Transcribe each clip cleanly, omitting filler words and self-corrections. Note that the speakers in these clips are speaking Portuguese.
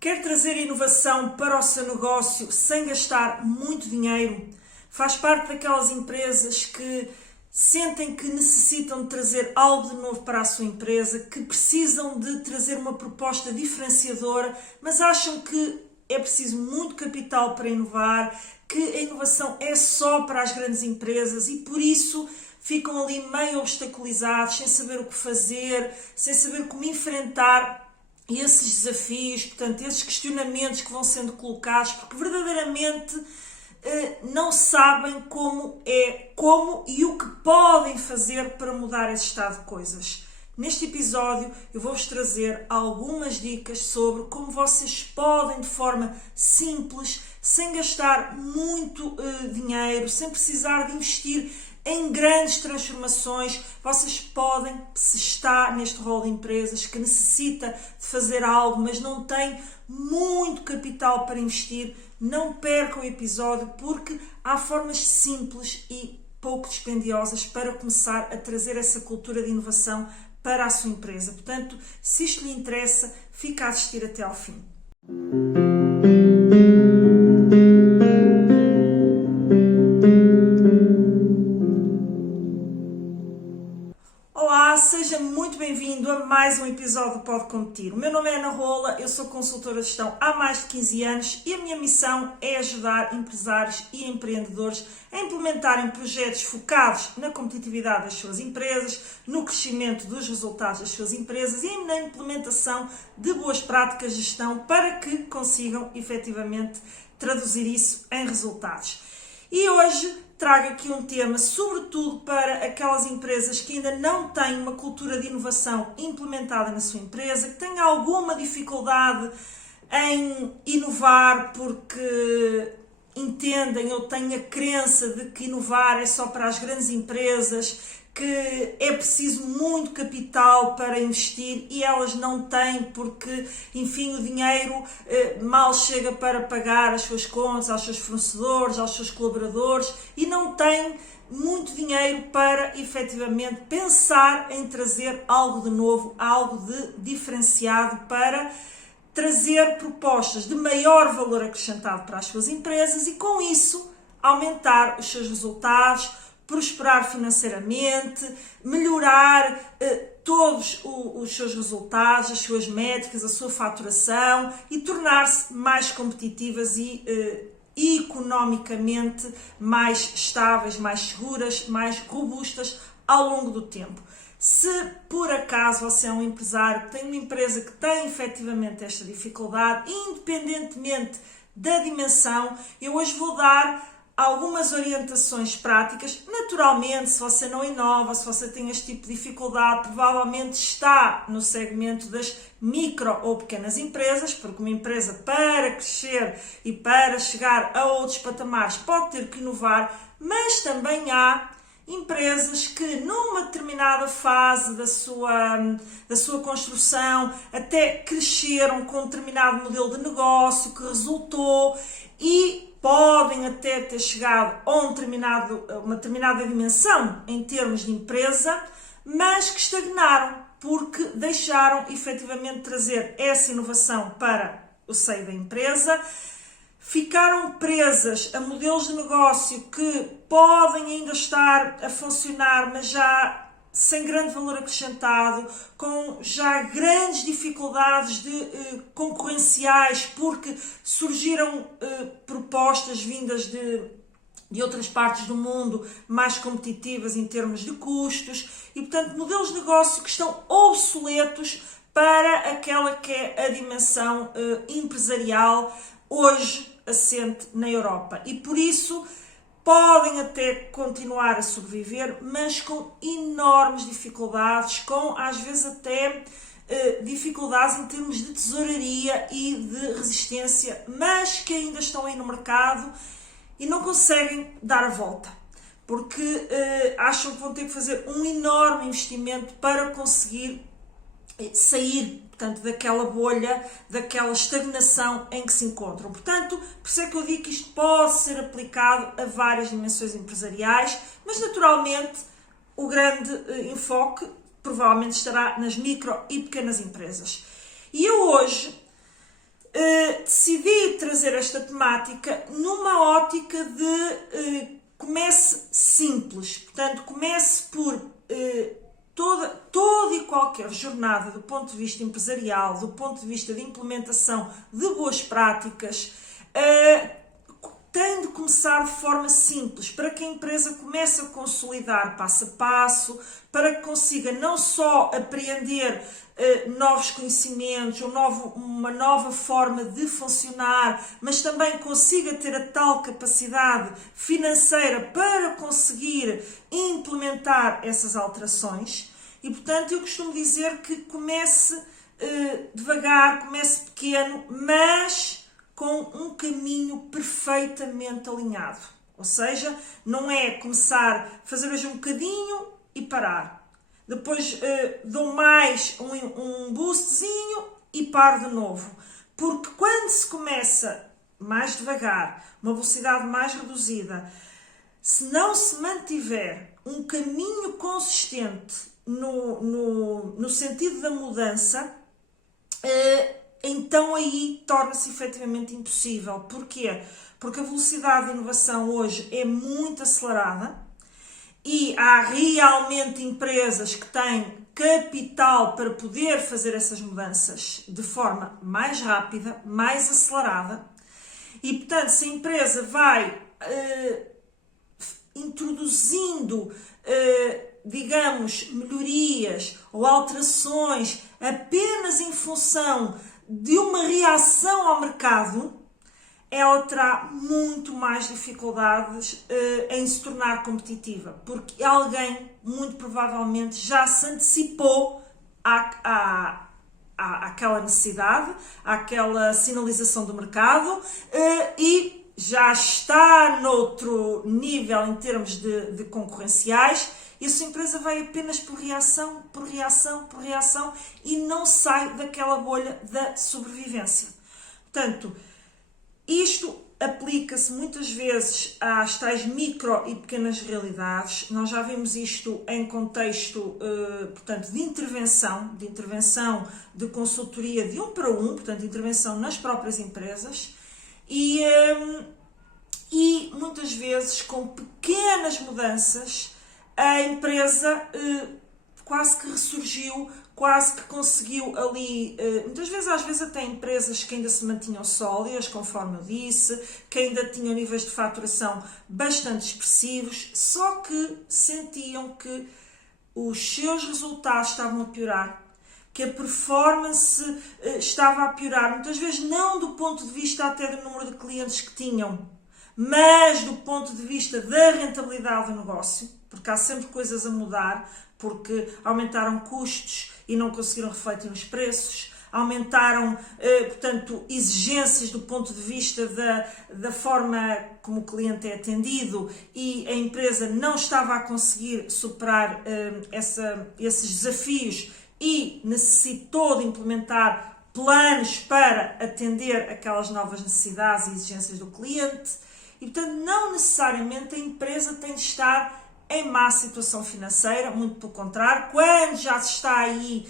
Quer trazer inovação para o seu negócio sem gastar muito dinheiro? Faz parte daquelas empresas que sentem que necessitam de trazer algo de novo para a sua empresa, que precisam de trazer uma proposta diferenciadora, mas acham que é preciso muito capital para inovar, que a inovação é só para as grandes empresas e por isso ficam ali meio obstaculizados, sem saber o que fazer, sem saber como enfrentar esses desafios, portanto, esses questionamentos que vão sendo colocados, porque verdadeiramente não sabem como e o que podem fazer para mudar esse estado de coisas. Neste episódio eu vou-vos trazer algumas dicas sobre como vocês podem, de forma simples, sem gastar muito dinheiro, sem precisar de investir em grandes transformações, vocês podem, se está neste rol de empresas que necessita de fazer algo, mas não tem muito capital para investir, não percam o episódio porque há formas simples e pouco dispendiosas para começar a trazer essa cultura de inovação para a sua empresa. Portanto, se isto lhe interessa, fica a assistir até ao fim. Olá, seja muito bem-vindo a mais um episódio do Pode Competir. O meu nome é Ana Rola, eu sou consultora de gestão há mais de 15 anos e a minha missão é ajudar empresários e empreendedores a implementarem projetos focados na competitividade das suas empresas, no crescimento dos resultados das suas empresas e na implementação de boas práticas de gestão para que consigam efetivamente traduzir isso em resultados. E hoje trago aqui um tema, sobretudo para aquelas empresas que ainda não têm uma cultura de inovação implementada na sua empresa, que têm alguma dificuldade em inovar porque entendem ou têm a crença de que inovar é só para as grandes empresas, que é preciso muito capital para investir e elas não têm porque, enfim, o dinheiro mal chega para pagar as suas contas, aos seus fornecedores, aos seus colaboradores e não têm muito dinheiro para, efetivamente, pensar em trazer algo de novo, algo de diferenciado para trazer propostas de maior valor acrescentado para as suas empresas e, com isso, aumentar os seus resultados, prosperar financeiramente, melhorar todos os seus resultados, as suas métricas, a sua faturação e tornar-se mais competitivas e economicamente mais estáveis, mais seguras, mais robustas ao longo do tempo. Se por acaso você é um empresário que tem uma empresa que tem efetivamente esta dificuldade, independentemente da dimensão, eu hoje vou dar algumas orientações práticas. Naturalmente, se você não inova, se você tem este tipo de dificuldade, provavelmente está no segmento das micro ou pequenas empresas, porque uma empresa para crescer e para chegar a outros patamares pode ter que inovar, mas também há empresas que numa determinada fase da sua construção até cresceram com um determinado modelo de negócio que resultou e podem até ter chegado a uma determinada dimensão em termos de empresa, mas que estagnaram porque deixaram efetivamente trazer essa inovação para o seio da empresa, ficaram presas a modelos de negócio que podem ainda estar a funcionar, mas já sem grande valor acrescentado, com já grandes dificuldades concorrenciais, porque surgiram propostas vindas de outras partes do mundo mais competitivas em termos de custos e, portanto, modelos de negócio que estão obsoletos para aquela que é a dimensão empresarial hoje assente na Europa. E por isso podem até continuar a sobreviver, mas com enormes dificuldades, com às vezes até dificuldades em termos de tesouraria e de resistência, mas que ainda estão aí no mercado e não conseguem dar a volta, porque acham que vão ter que fazer um enorme investimento para conseguir sair, portanto, daquela bolha, daquela estagnação em que se encontram. Portanto, por isso é que eu digo que isto pode ser aplicado a várias dimensões empresariais, mas naturalmente o grande enfoque provavelmente estará nas micro e pequenas empresas. E eu hoje decidi trazer esta temática numa ótica de comece simples. Portanto, comece por toda e qualquer jornada do ponto de vista empresarial, do ponto de vista de implementação de boas práticas, tem de começar de forma simples, para que a empresa comece a consolidar passo a passo, para que consiga não só apreender novos conhecimentos, uma nova forma de funcionar, mas também consiga ter a tal capacidade financeira para conseguir implementar essas alterações. E, portanto, eu costumo dizer que comece devagar, comece pequeno, mas com um caminho perfeitamente alinhado. Ou seja, não é começar a fazer hoje um bocadinho e parar. Depois dou mais um boostzinho e paro de novo. Porque quando se começa mais devagar, uma velocidade mais reduzida, se não se mantiver um caminho consistente no sentido da mudança, então aí torna-se efetivamente impossível. Porquê? Porque a velocidade de inovação hoje é muito acelerada e há realmente empresas que têm capital para poder fazer essas mudanças de forma mais rápida, mais acelerada. E, portanto, se a empresa vai introduzindo, digamos, melhorias ou alterações apenas em função de uma reação ao mercado, ela terá muito mais dificuldades em se tornar competitiva, porque alguém, muito provavelmente, já se antecipou àquela necessidade, àquela sinalização do mercado e já está noutro nível em termos de concorrenciais. E a sua empresa vai apenas por reação e não sai daquela bolha da sobrevivência. Portanto, isto aplica-se muitas vezes às tais micro e pequenas realidades. Nós já vimos isto em contexto, portanto, de intervenção de consultoria de um para um, portanto, de intervenção nas próprias empresas. E muitas vezes com pequenas mudanças a empresa quase que ressurgiu, quase que conseguiu ali, muitas vezes, às vezes até empresas que ainda se mantinham sólidas, conforme eu disse, que ainda tinham níveis de faturação bastante expressivos, só que sentiam que os seus resultados estavam a piorar, que a performance estava a piorar, muitas vezes não do ponto de vista até do número de clientes que tinham, mas do ponto de vista da rentabilidade do negócio, porque há sempre coisas a mudar, porque aumentaram custos e não conseguiram refletir nos preços, aumentaram, portanto, exigências do ponto de vista da forma como o cliente é atendido e a empresa não estava a conseguir superar esses desafios e necessitou de implementar planos para atender aquelas novas necessidades e exigências do cliente. E, portanto, não necessariamente a empresa tem de estar em má situação financeira, muito pelo contrário, quando já se está aí,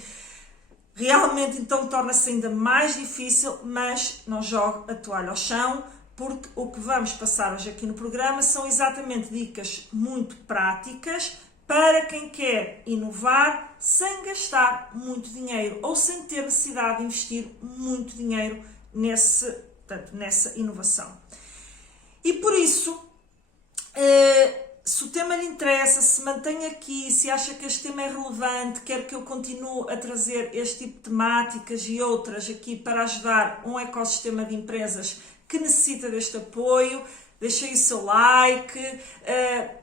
realmente então torna-se ainda mais difícil, mas não jogue a toalha ao chão, porque o que vamos passar hoje aqui no programa são exatamente dicas muito práticas para quem quer inovar sem gastar muito dinheiro ou sem ter necessidade de investir muito dinheiro nessa inovação. E por isso, se o tema lhe interessa, se mantém aqui, se acha que este tema é relevante, quer que eu continue a trazer este tipo de temáticas e outras aqui para ajudar um ecossistema de empresas que necessita deste apoio, deixe aí o seu like,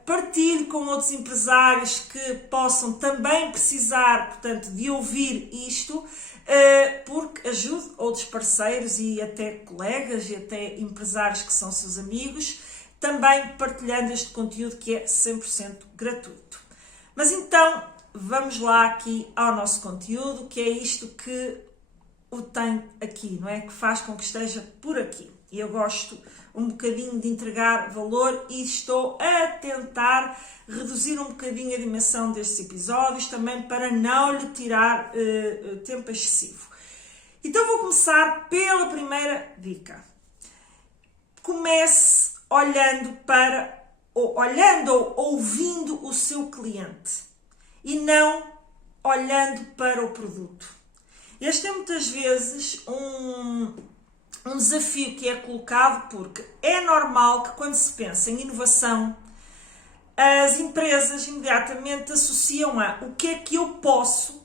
partilhe com outros empresários que possam também precisar, portanto, de ouvir isto, porque ajude outros parceiros e até colegas e até empresários que são seus amigos, também partilhando este conteúdo que é 100% gratuito. Mas então, vamos lá aqui ao nosso conteúdo, que é isto que o tem aqui, não é? Que faz com que esteja por aqui. E eu gosto um bocadinho de entregar valor e estou a tentar reduzir um bocadinho a dimensão destes episódios, também para não lhe tirar tempo excessivo. Então vou começar pela primeira dica. Comece olhando ou ouvindo o seu cliente e não olhando para o produto. Este é muitas vezes um desafio que é colocado porque é normal que quando se pensa em inovação, as empresas imediatamente associam a o que é que eu posso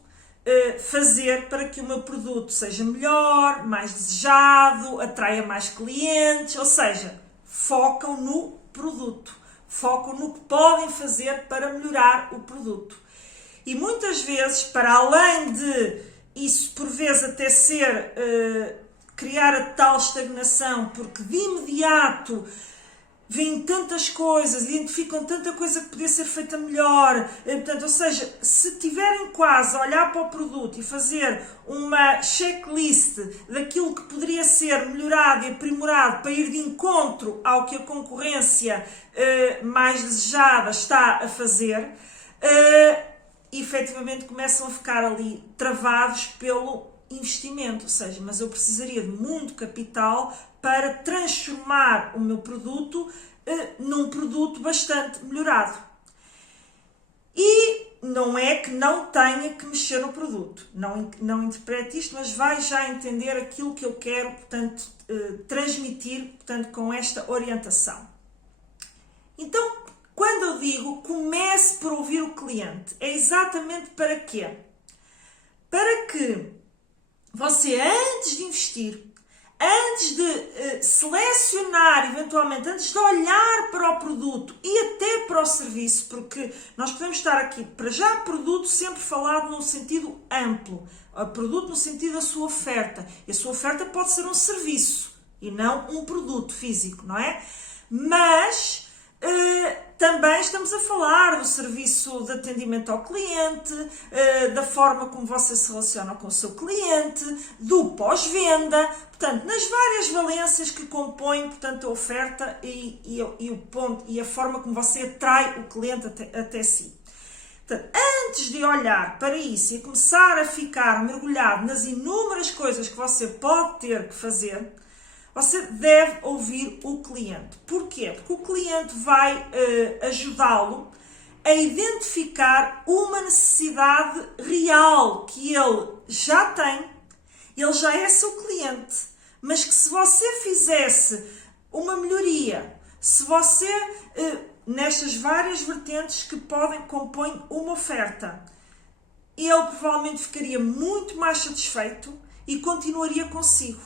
fazer para que o meu produto seja melhor, mais desejado, atraia mais clientes, ou seja, focam no produto, focam no que podem fazer para melhorar o produto. E muitas vezes, para além de isso por vezes até ser criar a tal estagnação, porque de imediato veem tantas coisas, identificam tanta coisa que podia ser feita melhor. Portanto, ou seja, se tiverem quase a olhar para o produto e fazer uma checklist daquilo que poderia ser melhorado e aprimorado para ir de encontro ao que a concorrência mais desejada está a fazer, efetivamente começam a ficar ali travados pelo investimento, ou seja, mas eu precisaria de muito capital para transformar o meu produto num produto bastante melhorado. E não é que não tenha que mexer no produto, não interprete isto, mas vai já entender aquilo que eu quero, portanto, transmitir, portanto, com esta orientação. Então, quando eu digo comece por ouvir o cliente, é exatamente para quê? Para que você, antes de investir, antes de selecionar, eventualmente, antes de olhar para o produto e até para o serviço, porque nós podemos estar aqui, para já, produto sempre falado num sentido amplo, produto no sentido da sua oferta, e a sua oferta pode ser um serviço e não um produto físico, não é? Mas também estamos a falar do serviço de atendimento ao cliente, da forma como você se relaciona com o seu cliente, do pós-venda, portanto, nas várias valências que compõem, portanto, a oferta o ponto, e a forma como você atrai o cliente até si. Portanto, antes de olhar para isso e começar a ficar mergulhado nas inúmeras coisas que você pode ter que fazer, você deve ouvir o cliente. Porquê? Porque o cliente vai ajudá-lo a identificar uma necessidade real que ele já tem, ele já é seu cliente, mas que se você fizesse uma melhoria, se você, nestas várias vertentes que compõem uma oferta, ele provavelmente ficaria muito mais satisfeito e continuaria consigo.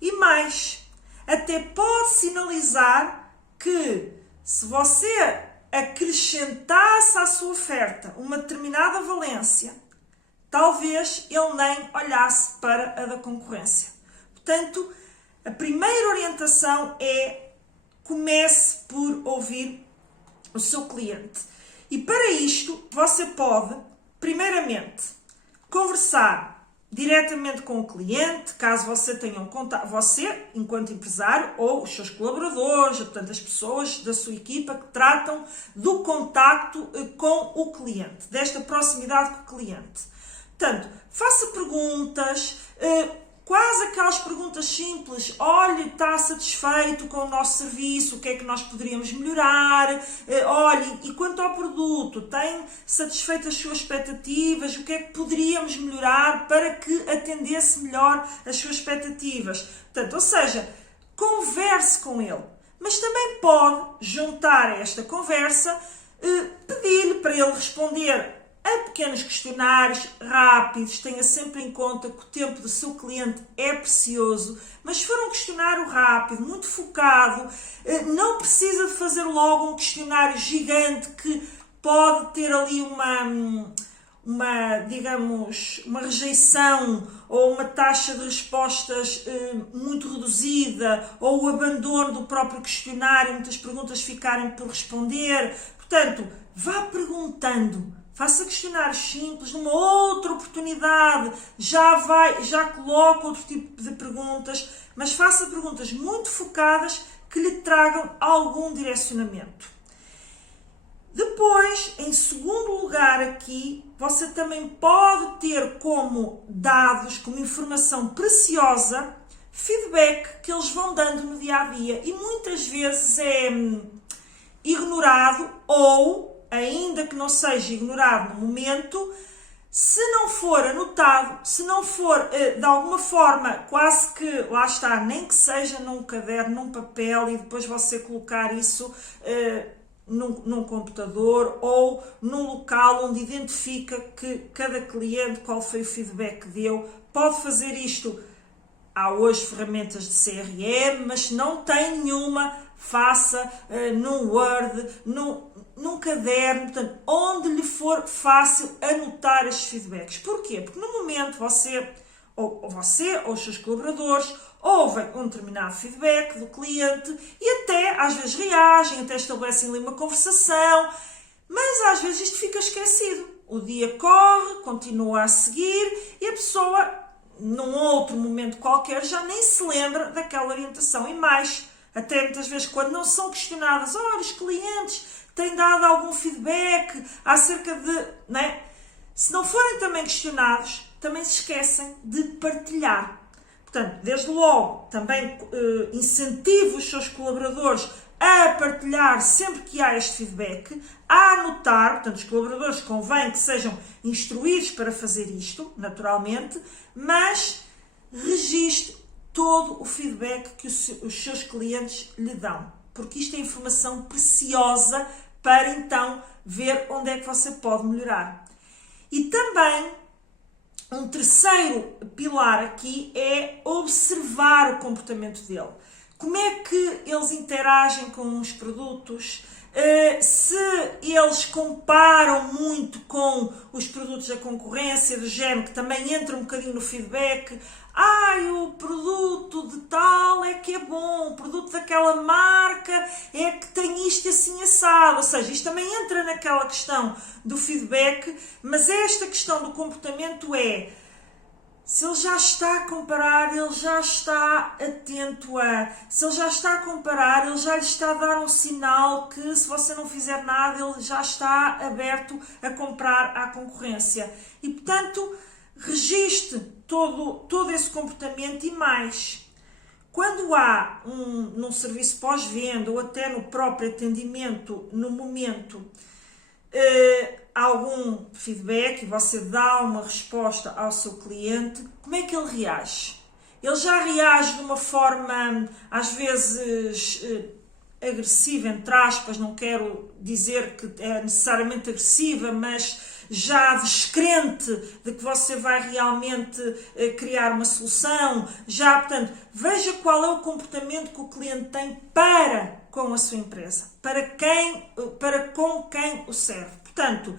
E mais, até pode sinalizar que se você acrescentasse à sua oferta uma determinada valência, talvez ele nem olhasse para a da concorrência. Portanto, a primeira orientação é comece por ouvir o seu cliente. E para isto, você pode, primeiramente, conversar diretamente com o cliente, caso você tenha um contato, você, enquanto empresário, ou os seus colaboradores, portanto, as pessoas da sua equipa que tratam do contacto com o cliente, desta proximidade com o cliente. Portanto, faça perguntas, quase aquelas perguntas simples. Olhe, está satisfeito com o nosso serviço? O que é que nós poderíamos melhorar? Olhe, e quanto ao produto, tem satisfeito as suas expectativas? O que é que poderíamos melhorar para que atendesse melhor as suas expectativas? Portanto, ou seja, converse com ele. Mas também pode juntar a esta conversa, pedir-lhe para ele responder a pequenos questionários rápidos. Tenha sempre em conta que o tempo do seu cliente é precioso, mas se for um questionário rápido, muito focado, não precisa de fazer logo um questionário gigante que pode ter ali uma rejeição ou uma taxa de respostas muito reduzida, ou o abandono do próprio questionário, muitas perguntas ficarem por responder. Portanto, vá perguntando. Faça questionários simples, numa outra oportunidade, já coloca outro tipo de perguntas, mas faça perguntas muito focadas que lhe tragam algum direcionamento. Depois, Depois, em segundo lugar aqui, você também pode ter como dados, como informação preciosa, feedback que eles vão dando no dia a dia e muitas vezes é ignorado ou, ainda que não seja ignorado no momento, se não for anotado, se não for de alguma forma, quase que, lá está, nem que seja num caderno, num papel e depois você colocar isso num computador ou num local onde identifica que cada cliente, qual foi o feedback que deu, pode fazer isto. Há hoje ferramentas de CRM, mas se não tem nenhuma, faça num Word, num caderno, portanto, onde lhe for fácil anotar estes feedbacks. Porquê? Porque no momento você ou os seus colaboradores ouvem um determinado feedback do cliente e até às vezes reagem, até estabelecem ali uma conversação, mas às vezes isto fica esquecido. O dia corre, continua a seguir e a pessoa, num outro momento qualquer, já nem se lembra daquela orientação. E mais, até muitas vezes quando não são questionadas, olha, os clientes têm dado algum feedback acerca de... Não é? Se não forem também questionados, também se esquecem de partilhar. Portanto, desde logo, também incentivo os seus colaboradores a partilhar sempre que há este feedback, a anotar, portanto, os colaboradores convém que sejam instruídos para fazer isto, naturalmente, mas registre todo o feedback que os seus clientes lhe dão, porque isto é informação preciosa para então ver onde é que você pode melhorar. E também um terceiro pilar aqui é observar o comportamento dele. Como é que eles interagem com os produtos? Se eles comparam muito com os produtos da concorrência, do género, que também entra um bocadinho no feedback. O produto de tal é que é bom, o produto daquela marca é que tem isto assim assado. Ou seja, isto também entra naquela questão do feedback, mas esta questão do comportamento é... Se ele já está a comparar, ele já está atento Se ele já está a comparar, ele já lhe está a dar um sinal que se você não fizer nada, ele já está aberto a comprar à concorrência. E, portanto, registre todo esse comportamento e mais. Quando há num serviço pós-venda ou até no próprio atendimento, no momento... algum feedback e você dá uma resposta ao seu cliente, como é que ele reage? Ele já reage de uma forma, às vezes, agressiva, entre aspas, não quero dizer que é necessariamente agressiva, mas já descrente de que você vai realmente criar uma solução, portanto, veja qual é o comportamento que o cliente tem para com a sua empresa, para com quem o serve. Portanto,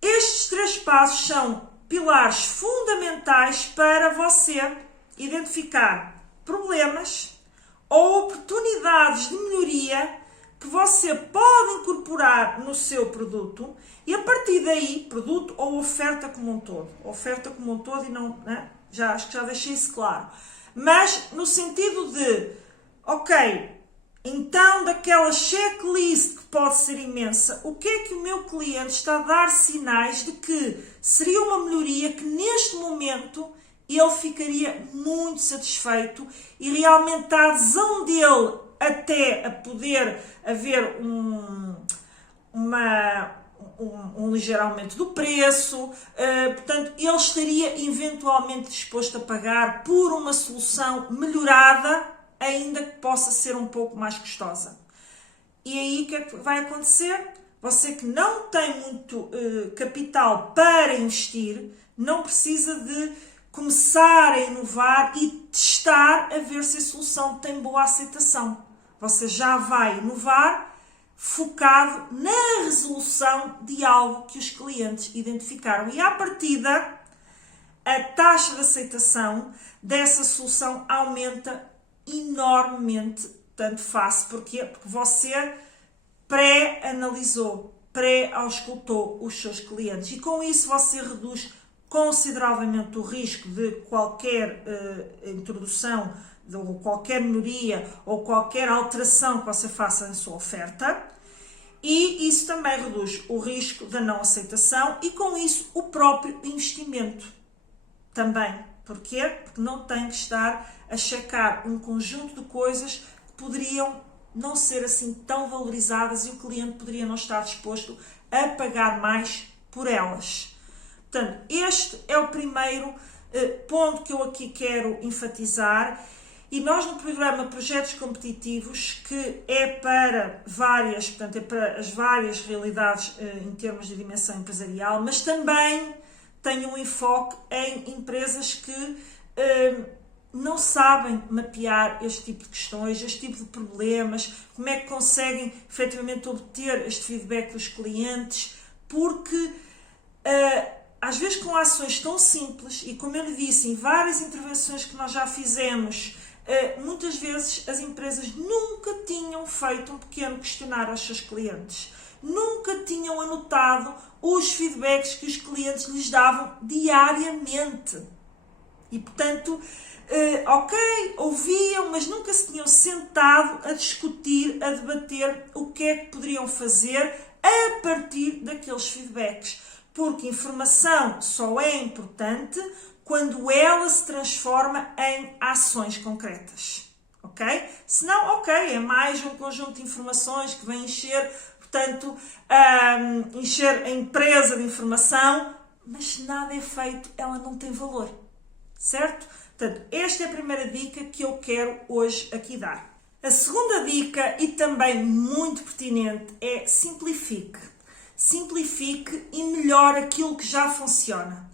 estes 3 passos são pilares fundamentais para você identificar problemas ou oportunidades de melhoria que você pode incorporar no seu produto e a partir daí, produto ou oferta como um todo. Oferta como um todo e não, né? Acho que já deixei isso claro. Mas no sentido de, ok, então daquela checklist que pode ser imensa, o que é que o meu cliente está a dar sinais de que seria uma melhoria que neste momento ele ficaria muito satisfeito e realmente a adesão dele até a poder haver um ligeiro aumento do preço, portanto, ele estaria eventualmente disposto a pagar por uma solução melhorada, ainda que possa ser um pouco mais custosa. E aí o que é que vai acontecer? Você que não tem muito capital para investir, não precisa de começar a inovar e testar a ver se a solução tem boa aceitação. Você já vai inovar focado na resolução de algo que os clientes identificaram. E à partida, a taxa de aceitação dessa solução aumenta enormemente, tanto fácil. Porquê? Porque você pré-analisou, pré-auscultou os seus clientes e com isso você reduz consideravelmente o risco de qualquer introdução, ou qualquer melhoria ou qualquer alteração que você faça na sua oferta e isso também reduz o risco da não aceitação e, com isso, o próprio investimento também. Porquê? Porque não tem que estar a checar um conjunto de coisas que poderiam não ser assim tão valorizadas e o cliente poderia não estar disposto a pagar mais por elas. Portanto, este é o primeiro ponto que eu aqui quero enfatizar. E nós no programa Projetos Competitivos, que é para várias, portanto é para as várias realidades em termos de dimensão empresarial, mas também tem um enfoque em empresas que não sabem mapear este tipo de questões, este tipo de problemas, como é que conseguem efetivamente obter este feedback dos clientes, porque às vezes com ações tão simples, e como eu lhe disse, em várias intervenções que nós já fizemos, muitas vezes as empresas nunca tinham feito um pequeno questionário aos seus clientes, nunca tinham anotado os feedbacks que os clientes lhes davam diariamente. E, portanto, ok, ouviam, mas nunca se tinham sentado a discutir, a debater o que é que poderiam fazer a partir daqueles feedbacks. Porque informação só é importante quando ela se transforma em ações concretas, ok? Senão, ok, é mais um conjunto de informações que vem encher, portanto, encher a empresa de informação, mas se nada é feito, ela não tem valor, certo? Portanto, esta é a primeira dica que eu quero hoje aqui dar. A segunda dica, e também muito pertinente, é simplifique. Simplifique e melhore aquilo que já funciona.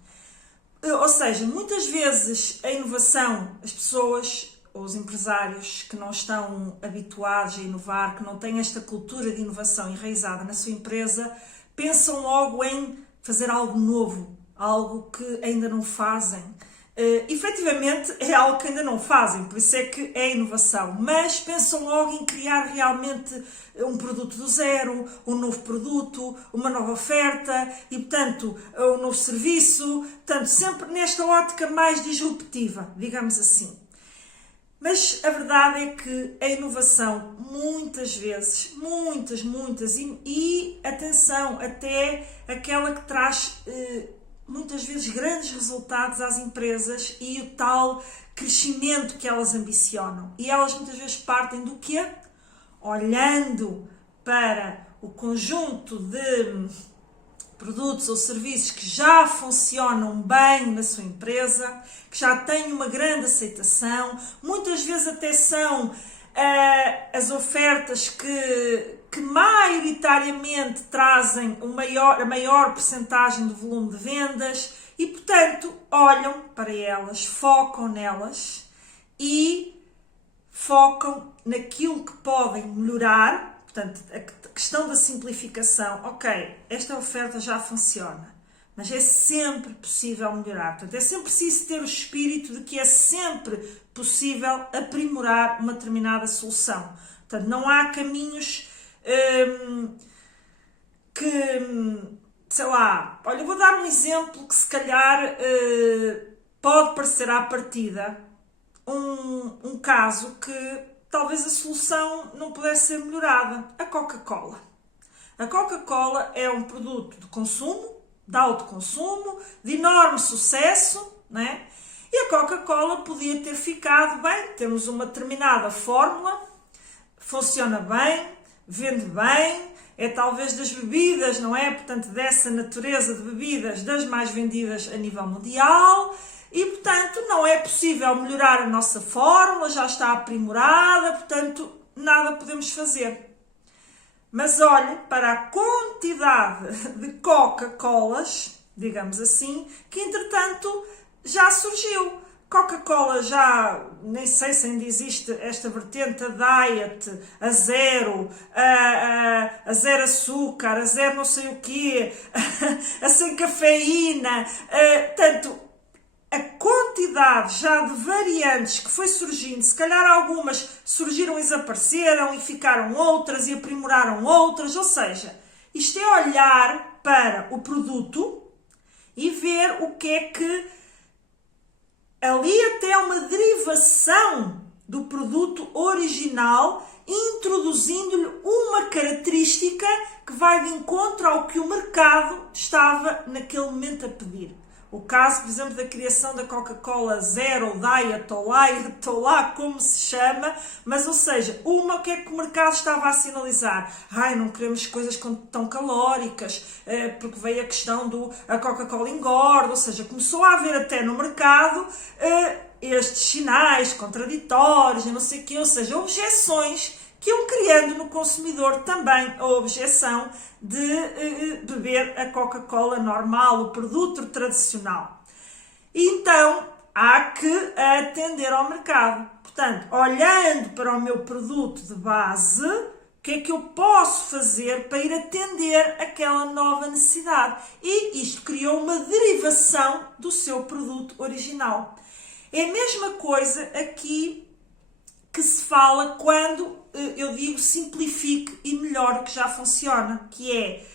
Ou seja, muitas vezes a inovação, as pessoas ou os empresários que não estão habituados a inovar, que não têm esta cultura de inovação enraizada na sua empresa, pensam logo em fazer algo novo, algo que ainda não fazem. Efetivamente é algo que ainda não fazem, por isso é que é inovação, mas pensam logo em criar realmente um produto do zero, um novo produto, uma nova oferta e, portanto, um novo serviço, portanto, sempre nesta ótica mais disruptiva, digamos assim. Mas a verdade é que a inovação, muitas vezes, muitas, e atenção, até aquela que traz muitas vezes grandes resultados às empresas e o tal crescimento que elas ambicionam. E elas muitas vezes partem do quê? Olhando para o conjunto de produtos ou serviços que já funcionam bem na sua empresa, que já têm uma grande aceitação, muitas vezes até são as ofertas que maioritariamente trazem a maior percentagem do volume de vendas e, portanto, olham para elas, focam nelas e focam naquilo que podem melhorar. Portanto, a questão da simplificação, ok, esta oferta já funciona, mas é sempre possível melhorar. Portanto, é sempre preciso ter o espírito de que é sempre possível aprimorar uma determinada solução. Portanto, não há caminhos sei lá, olha, eu vou dar um exemplo que se calhar pode parecer à partida um caso que talvez a solução não pudesse ser melhorada. A Coca-Cola. A Coca-Cola é um produto de consumo, de autoconsumo, de enorme sucesso, né? E a Coca-Cola podia ter ficado bem, temos uma determinada fórmula, funciona bem, vende bem, é talvez das bebidas, não é? Portanto, dessa natureza de bebidas, das mais vendidas a nível mundial e, portanto, não é possível melhorar a nossa fórmula, já está aprimorada, portanto, nada podemos fazer. Mas olhe para a quantidade de Coca-Colas, digamos assim, que, entretanto, já surgiu. Coca-Cola já, nem sei se ainda existe esta vertente, a diet, a zero, a zero açúcar, a zero não sei o quê, a sem cafeína, tanto a quantidade já de variantes que foi surgindo, se calhar algumas surgiram e desapareceram e ficaram outras e aprimoraram outras, ou seja, isto é olhar para o produto e ver o que é que ali até uma derivação do produto original, introduzindo-lhe uma característica que vai de encontro ao que o mercado estava naquele momento a pedir. O caso, por exemplo, da criação da Coca-Cola Zero, Diet ou Light, ou lá como se chama, mas, ou seja, o que é que o mercado estava a sinalizar? Não queremos coisas tão calóricas, porque veio a questão a Coca-Cola engorda, ou seja, começou a haver até no mercado estes sinais contraditórios, não sei o quê, ou seja, objeções que iam criando no consumidor também a objeção de beber a Coca-Cola normal, o produto tradicional. Então, há que atender ao mercado. Portanto, olhando para o meu produto de base, o que é que eu posso fazer para ir atender aquela nova necessidade? E isto criou uma derivação do seu produto original. É a mesma coisa aqui que se fala quando eu digo simplifique e melhore o que já funciona, que é,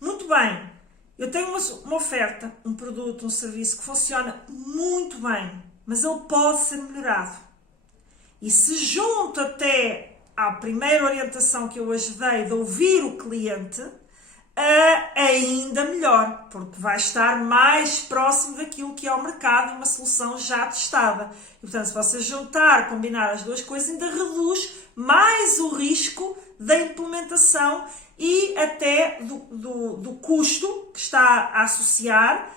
muito bem, eu tenho uma oferta, um produto, um serviço que funciona muito bem, mas ele pode ser melhorado. E se junto até à primeira orientação que eu hoje dei de ouvir o cliente, ainda melhor, porque vai estar mais próximo daquilo que é o mercado e uma solução já testada. E, portanto, se você juntar, combinar as duas coisas, ainda reduz mais o risco da implementação e até do custo que está a associar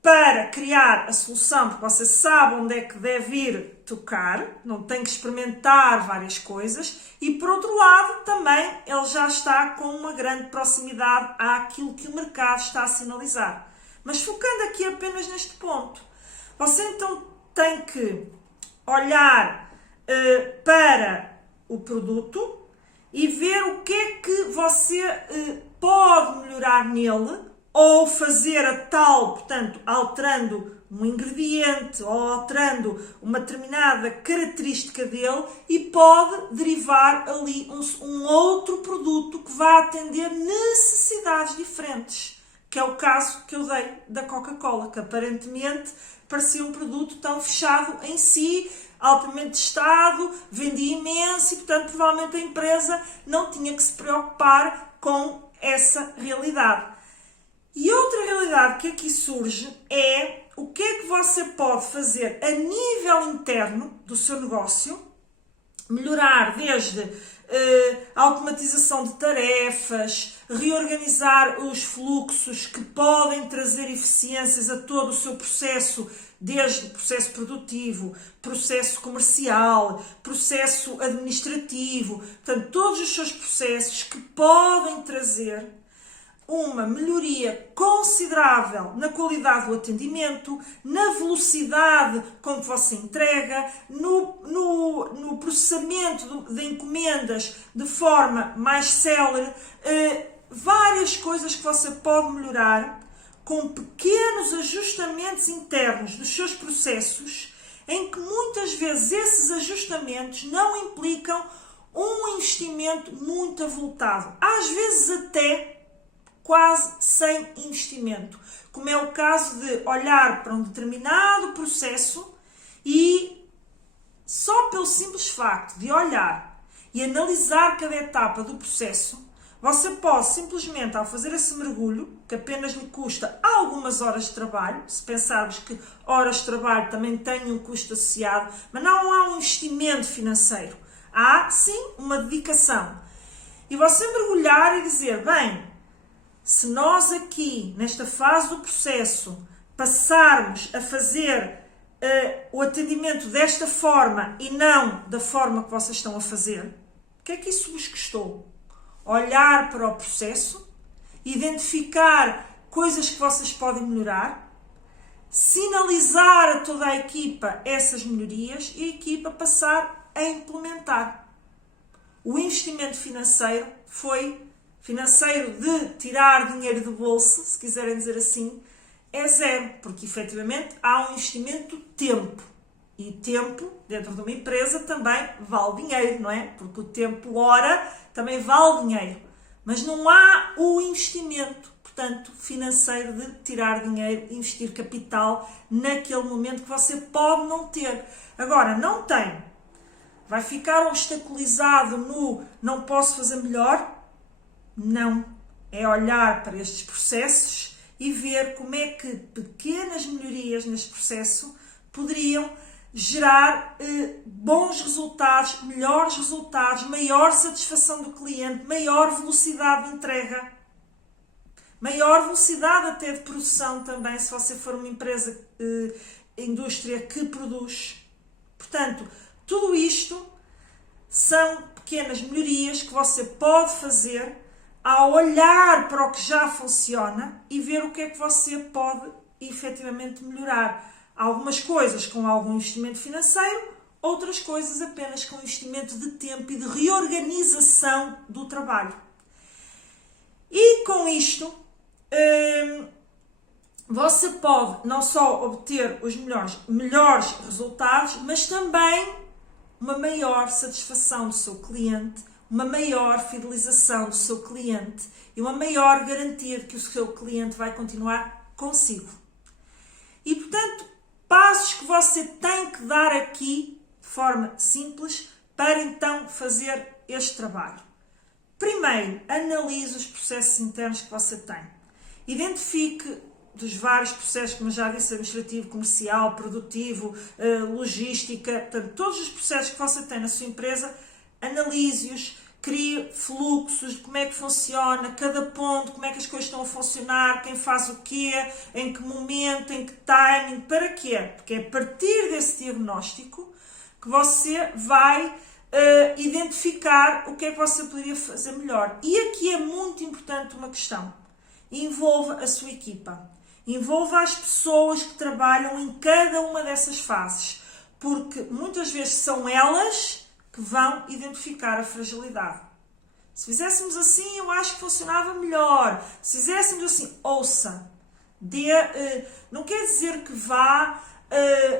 para criar a solução, porque você sabe onde é que deve ir tocar, não tem que experimentar várias coisas, e por outro lado também ele já está com uma grande proximidade àquilo que o mercado está a sinalizar. Mas focando aqui apenas neste ponto, você então tem que olhar para o produto e ver o que é que você pode melhorar nele, ou fazer a tal, portanto, alterando um ingrediente ou alterando uma determinada característica dele, e pode derivar ali um outro produto que vai atender necessidades diferentes, que é o caso que eu dei da Coca-Cola, que aparentemente parecia um produto tão fechado em si, altamente testado, vendia imenso e, portanto, provavelmente a empresa não tinha que se preocupar com essa realidade. E outra realidade que aqui surge é o que é que você pode fazer a nível interno do seu negócio, melhorar desde a automatização de tarefas, reorganizar os fluxos que podem trazer eficiências a todo o seu processo, desde o processo produtivo, processo comercial, processo administrativo, portanto, todos os seus processos que podem trazer uma melhoria considerável na qualidade do atendimento, na velocidade com que você entrega, no processamento de encomendas de forma mais célere, várias coisas que você pode melhorar com pequenos ajustamentos internos dos seus processos, em que muitas vezes esses ajustamentos não implicam um investimento muito avultado, às vezes até quase sem investimento, como é o caso de olhar para um determinado processo e só pelo simples facto de olhar e analisar cada etapa do processo, você pode simplesmente, ao fazer esse mergulho, que apenas lhe custa algumas horas de trabalho, se pensarmos que horas de trabalho também têm um custo associado, mas não há um investimento financeiro, há sim uma dedicação. E você mergulhar e dizer, bem, se nós aqui, nesta fase do processo, passarmos a fazer o atendimento desta forma e não da forma que vocês estão a fazer, o que é que isso vos custou? Olhar para o processo, identificar coisas que vocês podem melhorar, sinalizar a toda a equipa essas melhorias e a equipa passar a implementar. O investimento financeiro foi financeiro de tirar dinheiro do bolso, se quiserem dizer assim, é zero, porque efetivamente há um investimento de tempo. E tempo, dentro de uma empresa, também vale dinheiro, não é? Porque o tempo hora também vale dinheiro. Mas não há o investimento. portanto, financeiro de tirar dinheiro, investir capital naquele momento que você pode não ter. Agora, não tem. Vai ficar obstaculizado no não posso fazer melhor? Não. É olhar para estes processos e ver como é que pequenas melhorias neste processo poderiam gerar bons resultados, melhores resultados, maior satisfação do cliente, maior velocidade de entrega, maior velocidade até de produção também, se você for uma empresa, indústria que produz. Portanto, tudo isto são pequenas melhorias que você pode fazer ao olhar para o que já funciona e ver o que é que você pode efetivamente melhorar. Algumas coisas com algum investimento financeiro, outras coisas apenas com investimento de tempo e de reorganização do trabalho. E com isto, você pode não só obter os melhores resultados, mas também uma maior satisfação do seu cliente, uma maior fidelização do seu cliente e uma maior garantia de que o seu cliente vai continuar consigo. E, portanto, passos que você tem que dar aqui de forma simples para então fazer este trabalho. Primeiro, analise os processos internos que você tem. Identifique dos vários processos, como já disse, administrativo, comercial, produtivo, logística, portanto, todos os processos que você tem na sua empresa, analise-os, crie fluxos de como é que funciona, cada ponto, como é que as coisas estão a funcionar, quem faz o quê, em que momento, em que timing, para quê? Porque é a partir desse diagnóstico que você vai identificar o que é que você poderia fazer melhor. E aqui é muito importante uma questão. Envolva a sua equipa. Envolva as pessoas que trabalham em cada uma dessas fases. Porque muitas vezes são elas que vão identificar a fragilidade. Se fizéssemos assim, eu acho que funcionava melhor. Se fizéssemos assim, ouça. Não quer dizer que vá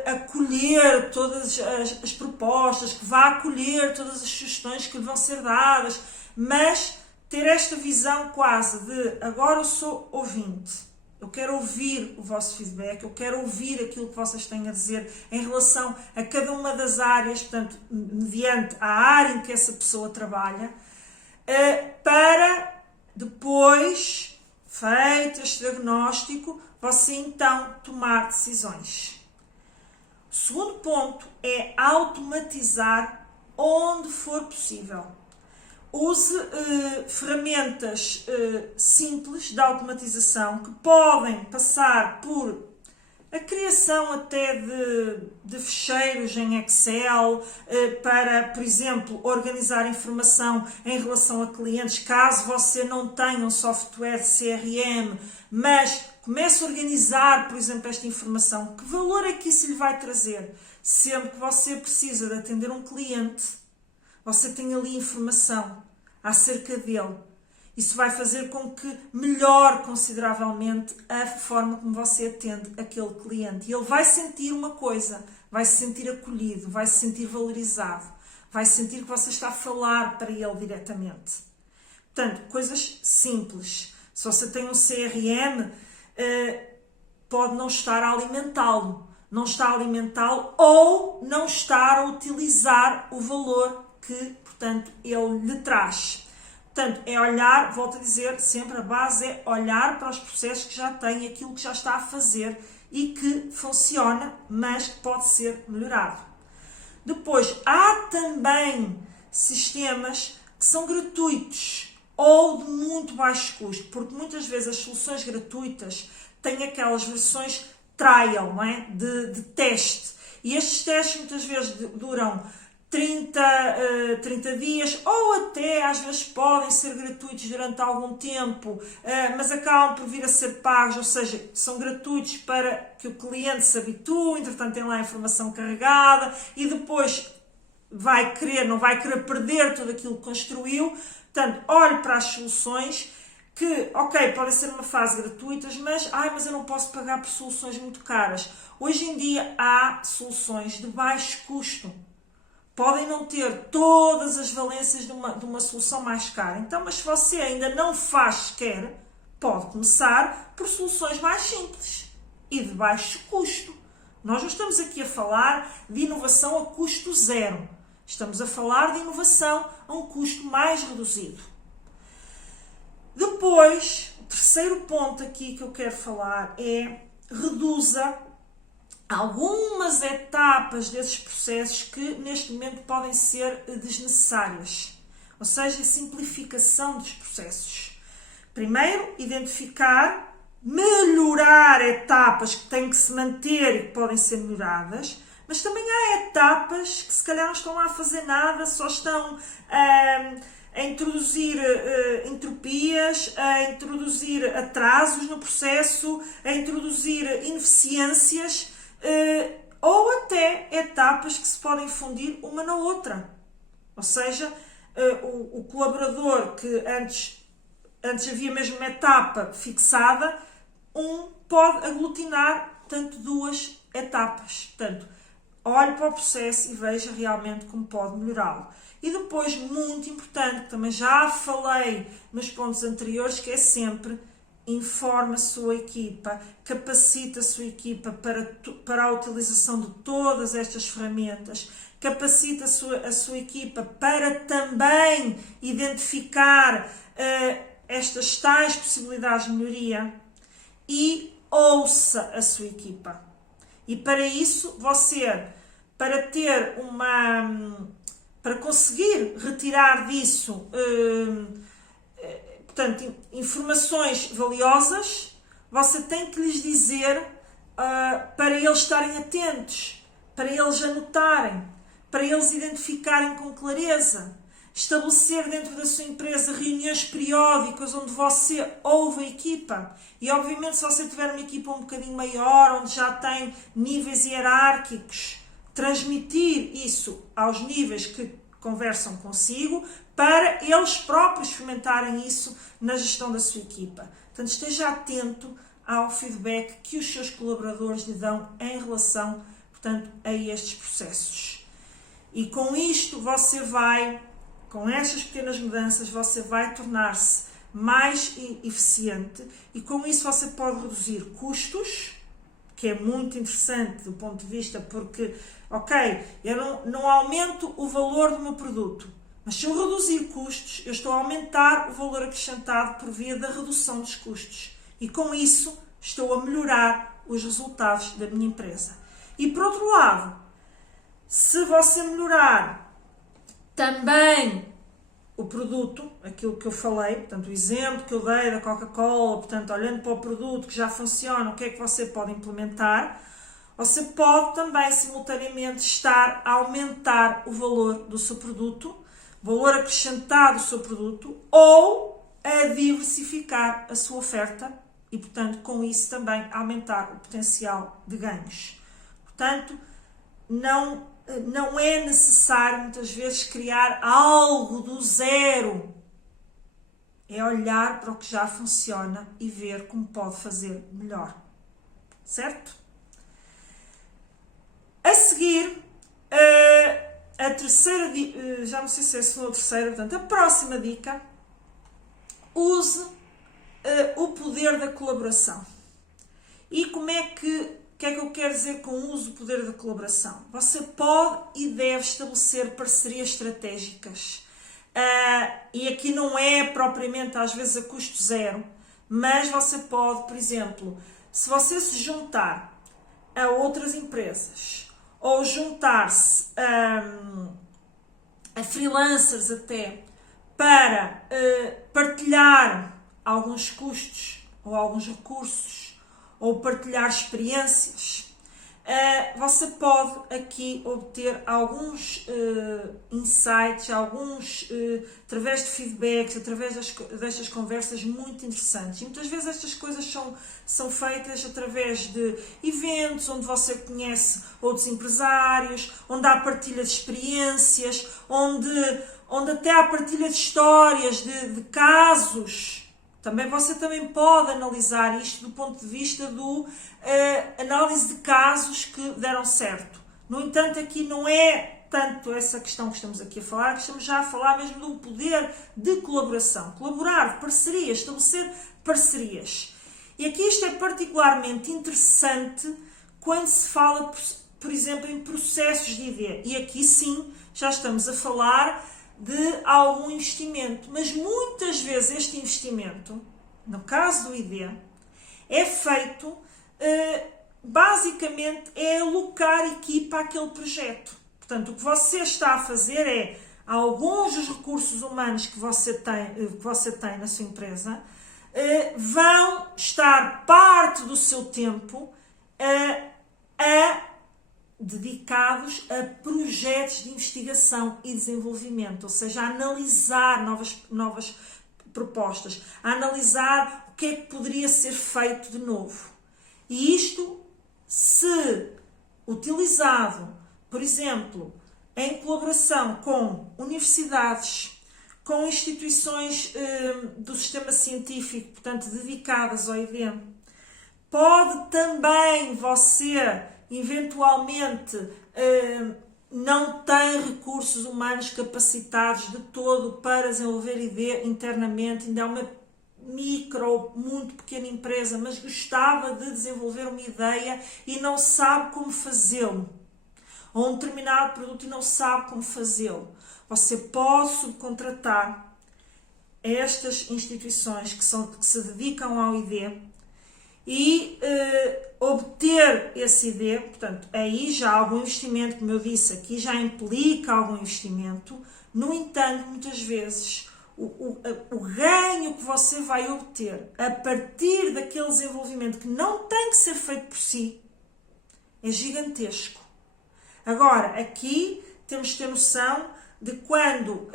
acolher todas as propostas, que vá acolher todas as sugestões que lhe vão ser dadas, mas ter esta visão quase de agora eu sou ouvinte. Eu quero ouvir o vosso feedback, eu quero ouvir aquilo que vocês têm a dizer em relação a cada uma das áreas, portanto, mediante a área em que essa pessoa trabalha, para depois, feito este diagnóstico, você então tomar decisões. O segundo ponto é automatizar onde for possível. Use ferramentas simples de automatização que podem passar por a criação até de ficheiros em Excel para, por exemplo, organizar informação em relação a clientes, caso você não tenha um software de CRM, mas comece a organizar, por exemplo, esta informação. Que valor é que isso lhe vai trazer? Sempre que você precisa de atender um cliente, você tem ali informação acerca dele. Isso vai fazer com que melhore consideravelmente a forma como você atende aquele cliente. E ele vai sentir uma coisa, vai se sentir acolhido, vai se sentir valorizado, vai sentir que você está a falar para ele diretamente. Portanto, coisas simples. Se você tem um CRM, pode não estar a alimentá-lo. Não está a alimentá-lo ou não estar a utilizar o valor que, portanto, ele lhe traz. Portanto, é olhar, volto a dizer, sempre a base é olhar para os processos que já tem, aquilo que já está a fazer e que funciona, mas que pode ser melhorado. Depois, há também sistemas que são gratuitos ou de muito baixo custo, porque muitas vezes as soluções gratuitas têm aquelas versões trial, não é? de teste. E estes testes muitas vezes duram 30 dias ou até às vezes podem ser gratuitos durante algum tempo, mas acabam por vir a ser pagos, ou seja, são gratuitos para que o cliente se habitue, entretanto tem lá a informação carregada e depois não vai querer perder tudo aquilo que construiu. Portanto, olhe para as soluções que, ok, podem ser uma fase gratuitas, mas eu não posso pagar por soluções muito caras. Hoje em dia há soluções de baixo custo. Podem não ter todas as valências de uma solução mais cara. Então, mas se você ainda não faz sequer, Pode começar por soluções mais simples e de baixo custo. Nós não estamos aqui a falar de inovação a custo zero. Estamos a falar de inovação a um custo mais reduzido. Depois, o terceiro ponto aqui que eu quero falar é reduza algumas etapas desses processos que neste momento podem ser desnecessárias. Ou seja, a simplificação dos processos. Primeiro, identificar, melhorar etapas que têm que se manter e que podem ser melhoradas, mas também há etapas que se calhar não estão lá a fazer nada, só estão a introduzir entropias, a introduzir atrasos no processo, a introduzir ineficiências, ou até etapas que se podem fundir uma na outra. Ou seja, o colaborador que antes havia mesmo uma etapa fixada, pode aglutinar, tanto duas etapas. Portanto, olhe para o processo e veja realmente como pode melhorá-lo. E depois, muito importante, que também já falei nos pontos anteriores, que é sempre informe a sua equipa, capacita a sua equipa para a utilização de todas estas ferramentas, capacita a sua equipa para também identificar estas tais possibilidades de melhoria e ouça a sua equipa. E para isso, para conseguir retirar disso, portanto, informações valiosas, você tem que lhes dizer para eles estarem atentos, para eles anotarem, para eles identificarem com clareza, estabelecer dentro da sua empresa reuniões periódicas onde você ouve a equipa. E obviamente se você tiver uma equipa um bocadinho maior, onde já tem níveis hierárquicos, transmitir isso aos níveis que conversam consigo, para eles próprios fomentarem isso na gestão da sua equipa. Portanto, esteja atento ao feedback que os seus colaboradores lhe dão em relação, portanto, a estes processos. E com isto com estas pequenas mudanças, você vai tornar-se mais eficiente e com isso você pode reduzir custos, que é muito interessante do ponto de vista porque, eu não aumento o valor do meu produto, mas se eu reduzir custos, eu estou a aumentar o valor acrescentado por via da redução dos custos. E com isso, estou a melhorar os resultados da minha empresa. E por outro lado, se você melhorar também o produto, aquilo que eu falei, portanto, o exemplo que eu dei da Coca-Cola, portanto, olhando para o produto que já funciona, o que é que você pode implementar, você pode também, simultaneamente, estar a aumentar o valor do seu produto, valor acrescentado do seu produto, ou a diversificar a sua oferta e, portanto, com isso também aumentar o potencial de ganhos. Portanto, não é necessário, muitas vezes, criar algo do zero. É olhar para o que já funciona e ver como pode fazer melhor. Certo? A seguir, a terceira, já não sei se é a segunda ou terceira, portanto, a próxima dica, use o poder da colaboração. E como é que o que é que eu quero dizer com o uso do poder da colaboração? Você pode e deve estabelecer parcerias estratégicas. E aqui não é propriamente às vezes a custo zero, mas você pode, por exemplo, se você se juntar a outras empresas ou juntar-se a freelancers até para partilhar alguns custos ou alguns recursos ou partilhar experiências, você pode aqui obter alguns insights, através de feedbacks, através destas conversas muito interessantes. E muitas vezes estas coisas são feitas através de eventos onde você conhece outros empresários, onde há partilha de experiências, onde até há partilha de histórias, de casos. Você também pode analisar isto do ponto de vista análise de casos que deram certo. No entanto, aqui não é tanto essa questão que estamos aqui a falar, que estamos já a falar mesmo do poder de colaboração. Colaborar, de parceria, estabelecer parcerias. E aqui isto é particularmente interessante quando se fala, por exemplo, em processos de ID. E aqui sim, já estamos a falar de algum investimento. Mas muitas vezes este investimento, no caso do ID, é feito, basicamente, é alocar equipa àquele projeto. Portanto, o que você está a fazer é, alguns dos recursos humanos que você tem na sua empresa, vão estar parte do seu tempo dedicados a projetos de investigação e desenvolvimento, ou seja, a analisar novas propostas, a analisar o que é que poderia ser feito de novo. E isto, se utilizado, por exemplo, em colaboração com universidades, com instituições do sistema científico, portanto, dedicadas ao ID, pode também você, eventualmente, não tem recursos humanos capacitados de todo para desenvolver ID internamente, ainda é uma micro, muito pequena empresa, mas gostava de desenvolver uma ideia e não sabe como fazê-lo, ou um determinado produto e não sabe como fazê-lo. Você pode subcontratar estas instituições que se dedicam ao ID e obter esse ID. Portanto, aí já há algum investimento, como eu disse, aqui já implica algum investimento. No entanto, muitas vezes, o ganho que você vai obter a partir daquele desenvolvimento que não tem que ser feito por si é gigantesco. Agora, aqui temos que ter noção de quando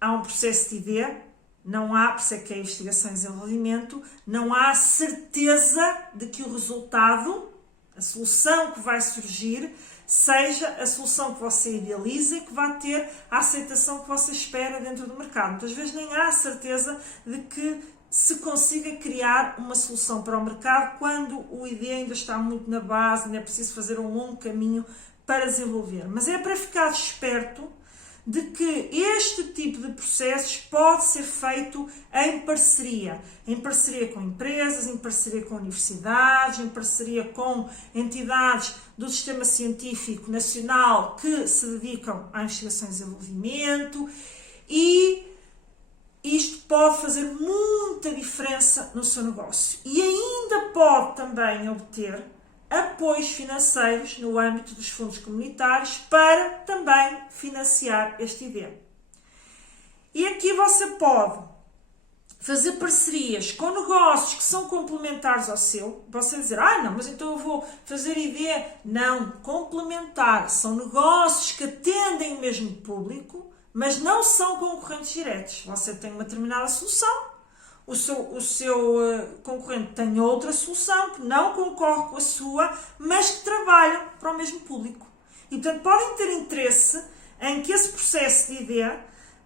há um processo de ID, não há, por isso é que é investigação e desenvolvimento, não há certeza de que o resultado, a solução que vai surgir, seja a solução que você idealiza e que vai ter a aceitação que você espera dentro do mercado. Muitas vezes nem há certeza de que se consiga criar uma solução para o mercado quando o ID ainda está muito na base, ainda é preciso fazer um longo caminho para desenvolver. Mas é para ficar esperto de que este tipo de processos pode ser feito em parceria com empresas, em parceria com universidades, em parceria com entidades do sistema científico nacional que se dedicam à investigação e desenvolvimento, e isto pode fazer muita diferença no seu negócio. E ainda pode também obter apoios financeiros no âmbito dos fundos comunitários para também financiar este ID. E aqui você pode fazer parcerias com negócios que são complementares ao seu. Você dizer, não, mas então eu vou fazer ID. Não, complementar. São negócios que atendem o mesmo público, mas não são concorrentes diretos. Você tem uma determinada solução, o seu concorrente tem outra solução que não concorre com a sua, mas que trabalham para o mesmo público. E, portanto, podem ter interesse em que esse processo de ID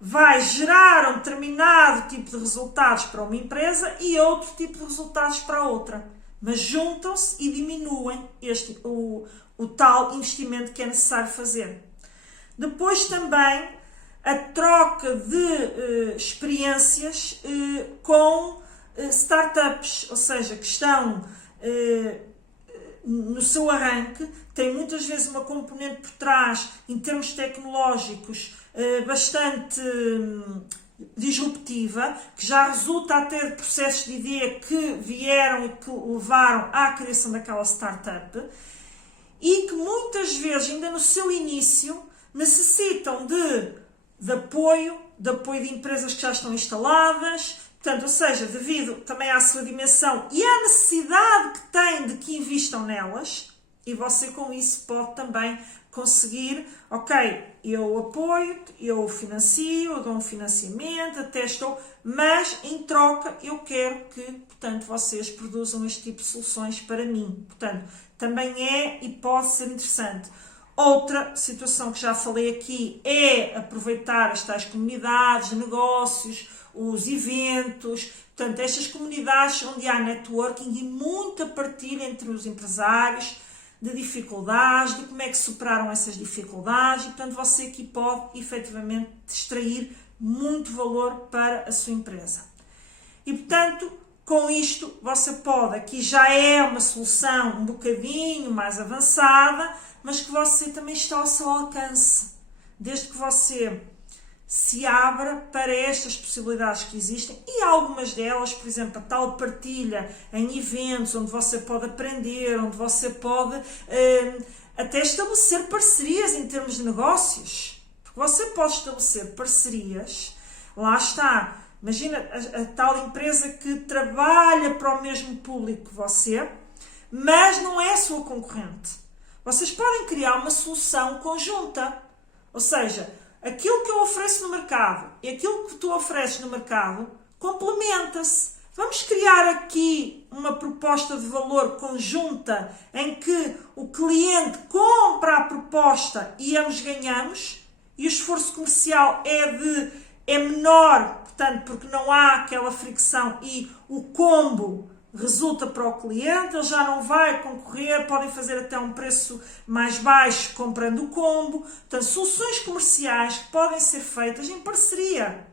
vai gerar um determinado tipo de resultados para uma empresa e outro tipo de resultados para outra. Mas juntam-se e diminuem o tal investimento que é necessário fazer. Depois também a troca de experiências com startups, ou seja, que estão no seu arranque, tem muitas vezes uma componente por trás, em termos tecnológicos, bastante disruptiva, que já resulta a ter processos de ID que vieram e que levaram à criação daquela startup, e que muitas vezes, ainda no seu início, necessitam de apoio de empresas que já estão instaladas, portanto, ou seja, devido também à sua dimensão e à necessidade que têm de que investam nelas, e você com isso pode também conseguir, ok, eu apoio-te, eu financio, eu dou um financiamento, até estou, mas em troca eu quero que, portanto, vocês produzam este tipo de soluções para mim. Portanto, também é e pode ser interessante. Outra situação que já falei aqui é aproveitar as tais comunidades, negócios, os eventos, portanto, estas comunidades onde há networking e muita partilha entre os empresários, de dificuldades, de como é que superaram essas dificuldades, e portanto você aqui pode efetivamente extrair muito valor para a sua empresa. E portanto, com isto você pode, aqui já é uma solução um bocadinho mais avançada, mas que você também está ao seu alcance, desde que você se abra para estas possibilidades que existem, e algumas delas, por exemplo, a tal partilha em eventos, onde você pode aprender, onde você pode até estabelecer parcerias em termos de negócios, porque você pode estabelecer parcerias, lá está, imagina a tal empresa que trabalha para o mesmo público que você, mas não é a sua concorrente. Vocês podem criar uma solução conjunta, ou seja, aquilo que eu ofereço no mercado e aquilo que tu ofereces no mercado complementa-se. Vamos criar aqui uma proposta de valor conjunta em que o cliente compra a proposta e ambos ganhamos, e o esforço comercial é menor, portanto, porque não há aquela fricção e o combo resulta para o cliente, ele já não vai concorrer, podem fazer até um preço mais baixo comprando o combo. Portanto, soluções comerciais que podem ser feitas em parceria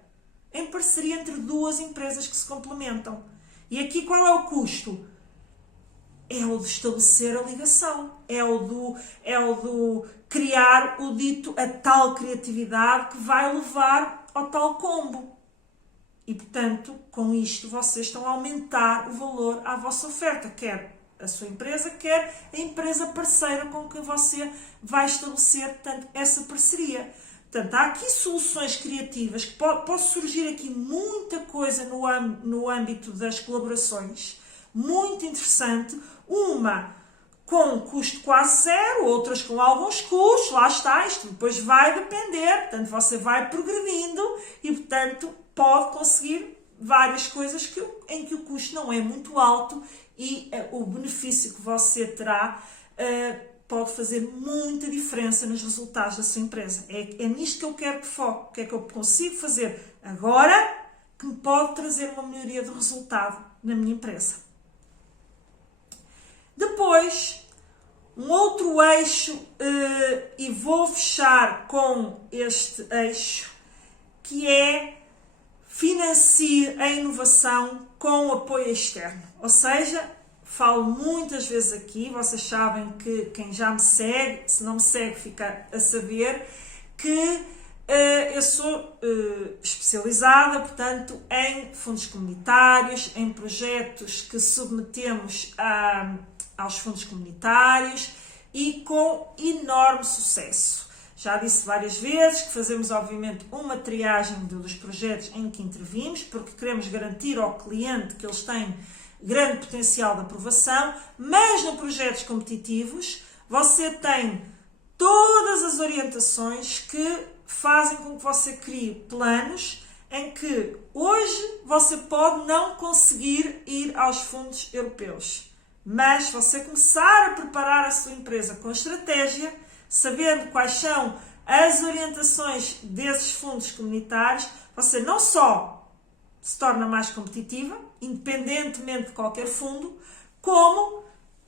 entre duas empresas que se complementam. E aqui qual é o custo? É o de estabelecer a ligação, é o do criar a tal criatividade que vai levar ao tal combo. E, portanto, com isto, vocês estão a aumentar o valor à vossa oferta, quer a sua empresa, quer a empresa parceira com quem você vai estabelecer, portanto, essa parceria. Portanto, há aqui soluções criativas, que pode surgir aqui muita coisa no âmbito das colaborações, muito interessante, uma com custo quase zero, outras com alguns custos, lá está, isto depois vai depender, portanto, você vai progredindo e, portanto, pode conseguir várias coisas em que o custo não é muito alto e o benefício que você terá pode fazer muita diferença nos resultados da sua empresa. É nisto que eu quero que foque. O que é que eu consigo fazer agora que me pode trazer uma melhoria do resultado na minha empresa. Depois, um outro eixo, e vou fechar com este eixo, que é financie a inovação com apoio externo. Ou seja, falo muitas vezes aqui, vocês sabem que quem já me segue, se não me segue fica a saber, que eu sou especializada, portanto, em fundos comunitários, em projetos que submetemos aos fundos comunitários e com enorme sucesso. Já disse várias vezes que fazemos, obviamente, uma triagem dos projetos em que intervimos, porque queremos garantir ao cliente que eles têm grande potencial de aprovação, mas nos projetos competitivos você tem todas as orientações que fazem com que você crie planos em que hoje você pode não conseguir ir aos fundos europeus, mas se você começar a preparar a sua empresa com estratégia, sabendo quais são as orientações desses fundos comunitários, você não só se torna mais competitiva, independentemente de qualquer fundo, como,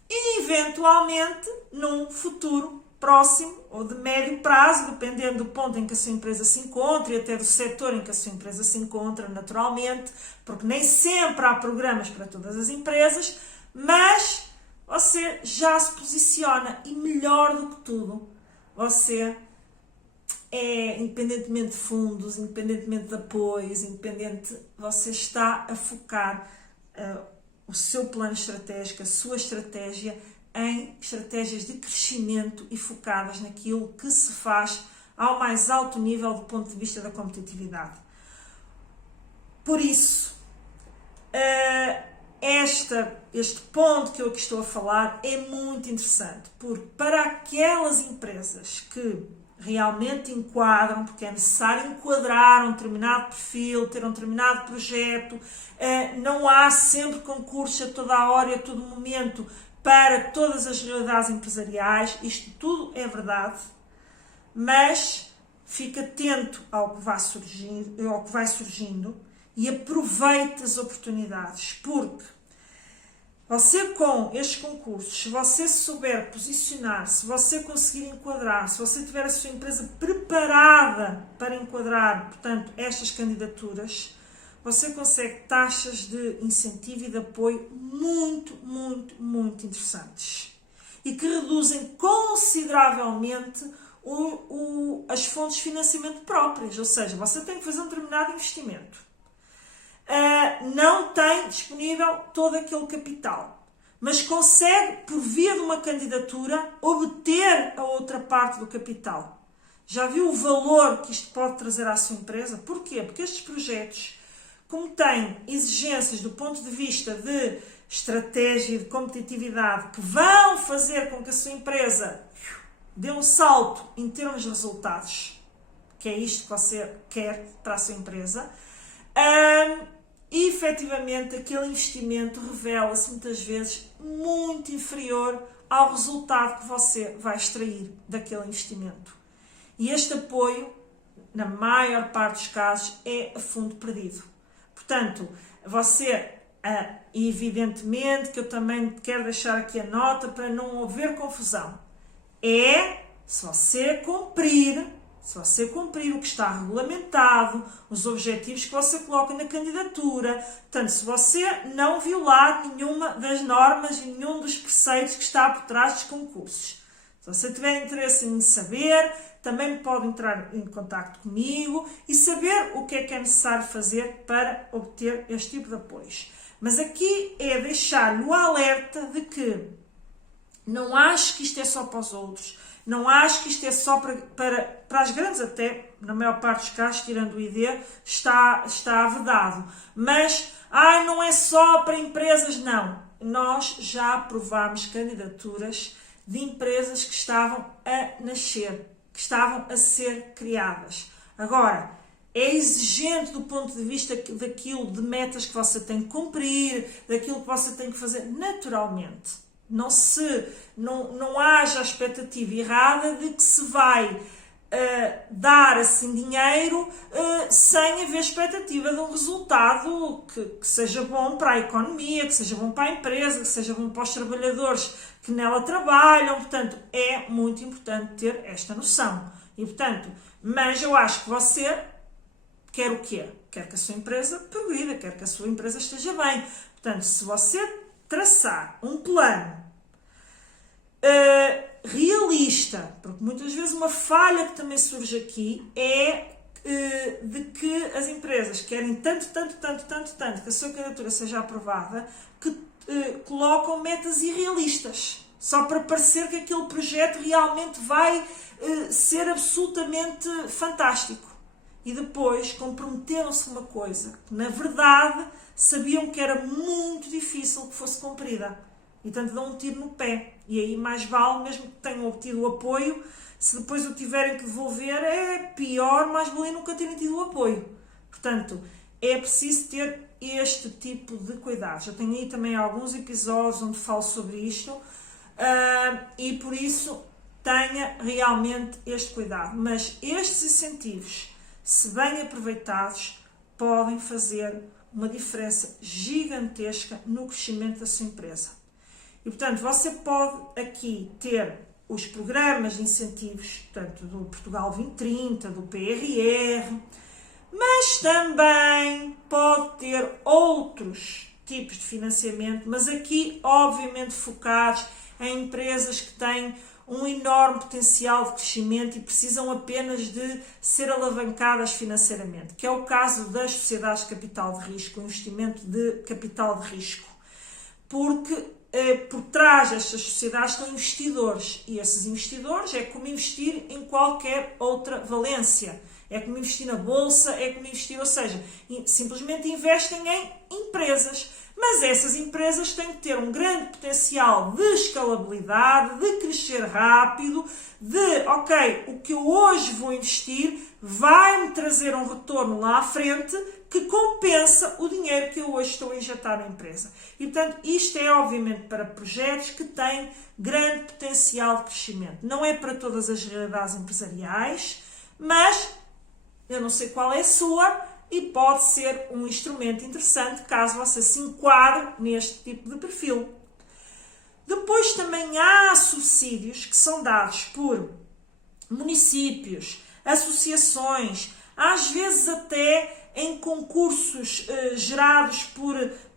eventualmente, num futuro próximo ou de médio prazo, dependendo do ponto em que a sua empresa se encontra e até do setor em que a sua empresa se encontra, naturalmente, porque nem sempre há programas para todas as empresas, mas você já se posiciona e, melhor do que tudo, você independentemente de fundos, independentemente de apoios, você está a focar o seu plano estratégico, a sua estratégia em estratégias de crescimento e focadas naquilo que se faz ao mais alto nível do ponto de vista da competitividade. Por isso, este ponto que eu aqui estou a falar é muito interessante, porque para aquelas empresas que realmente enquadram, porque é necessário enquadrar um determinado perfil, ter um determinado projeto, não há sempre concursos a toda a hora e a todo momento para todas as realidades empresariais, isto tudo é verdade, mas fique atento ao que vai surgindo e aproveite as oportunidades, porque Você com estes concursos, se você souber posicionar, se você conseguir enquadrar, se você tiver a sua empresa preparada para enquadrar, portanto, estas candidaturas, você consegue taxas de incentivo e de apoio muito, muito, muito interessantes e que reduzem consideravelmente as fontes de financiamento próprias, ou seja, você tem que fazer um determinado investimento. Não tem disponível todo aquele capital, mas consegue, por via de uma candidatura, obter a outra parte do capital. Já viu o valor que isto pode trazer à sua empresa? Porquê? Porque estes projetos, como têm exigências do ponto de vista de estratégia e de competitividade que vão fazer com que a sua empresa dê um salto em termos de resultados, que é isto que você quer para a sua empresa, e efetivamente aquele investimento revela-se muitas vezes muito inferior ao resultado que você vai extrair daquele investimento. E este apoio, na maior parte dos casos, é a fundo perdido. Portanto, você, evidentemente, que eu também quero deixar aqui a nota para não haver confusão, se você cumprir o que está regulamentado, os objetivos que você coloca na candidatura, portanto, se você não violar nenhuma das normas e nenhum dos preceitos que está por trás dos concursos. Se você tiver interesse em saber, também pode entrar em contato comigo e saber o que é necessário fazer para obter este tipo de apoios. Mas aqui é deixar-lhe o alerta de que não acho que isto é só para os outros, não acho que isto é só para as grandes, até na maior parte dos casos, tirando o ID, está vedado. Mas, não é só para empresas, não. Nós já aprovámos candidaturas de empresas que estavam a nascer, que estavam a ser criadas. Agora, é exigente do ponto de vista daquilo de metas que você tem que cumprir, daquilo que você tem que fazer naturalmente. Não haja a expectativa errada de que se vai dar assim dinheiro sem haver expectativa de um resultado que seja bom para a economia, que seja bom para a empresa, que seja bom para os trabalhadores que nela trabalham. Portanto, é muito importante ter esta noção. E, portanto, mas eu acho que você quer o quê? Quer que a sua empresa progrida, quer que a sua empresa esteja bem. Portanto, se você traçar um plano realista, porque muitas vezes uma falha que também surge aqui é de que as empresas querem tanto que a sua candidatura seja aprovada, que colocam metas irrealistas, só para parecer que aquele projeto realmente vai ser absolutamente fantástico. E depois comprometeram-se com uma coisa que, na verdade, sabiam que era muito difícil que fosse cumprida. E, tanto dão um tiro no pé. E aí mais vale, mesmo que tenham obtido o apoio, se depois o tiverem que devolver, é pior, mais vale nunca terem tido o apoio. Portanto, é preciso ter este tipo de cuidado. Já tenho aí também alguns episódios onde falo sobre isto, e por isso tenha realmente este cuidado. Mas estes incentivos, se bem aproveitados, podem fazer uma diferença gigantesca no crescimento da sua empresa. E, portanto, você pode aqui ter os programas de incentivos, portanto, do Portugal 2030, do PRR, mas também pode ter outros tipos de financiamento, mas aqui, obviamente, focados em empresas que têm um enorme potencial de crescimento e precisam apenas de ser alavancadas financeiramente, que é o caso das sociedades de capital de risco, o investimento de capital de risco, porque por trás destas sociedades estão investidores, e esses investidores é como investir em qualquer outra valência, é como investir na bolsa, é como investir, ou seja, simplesmente investem em empresas. Mas essas empresas têm que ter um grande potencial de escalabilidade, de crescer rápido, o que eu hoje vou investir vai-me trazer um retorno lá à frente que compensa o dinheiro que eu hoje estou a injetar na empresa. E, portanto, isto é obviamente para projetos que têm grande potencial de crescimento. Não é para todas as realidades empresariais, mas eu não sei qual é a sua, e pode ser um instrumento interessante caso você se enquadre neste tipo de perfil. Depois também há subsídios que são dados por municípios, associações, às vezes até em concursos gerados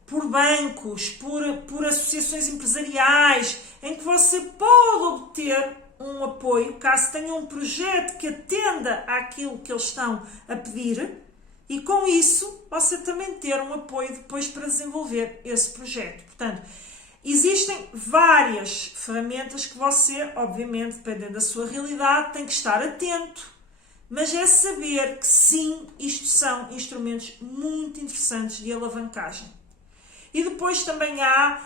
por bancos, por associações empresariais, em que você pode obter um apoio, caso tenha um projeto que atenda àquilo que eles estão a pedir, e com isso você também ter um apoio depois para desenvolver esse projeto. Portanto, existem várias ferramentas que você, obviamente, dependendo da sua realidade, tem que estar atento, mas é saber que sim, isto são instrumentos muito interessantes de alavancagem. E depois também há,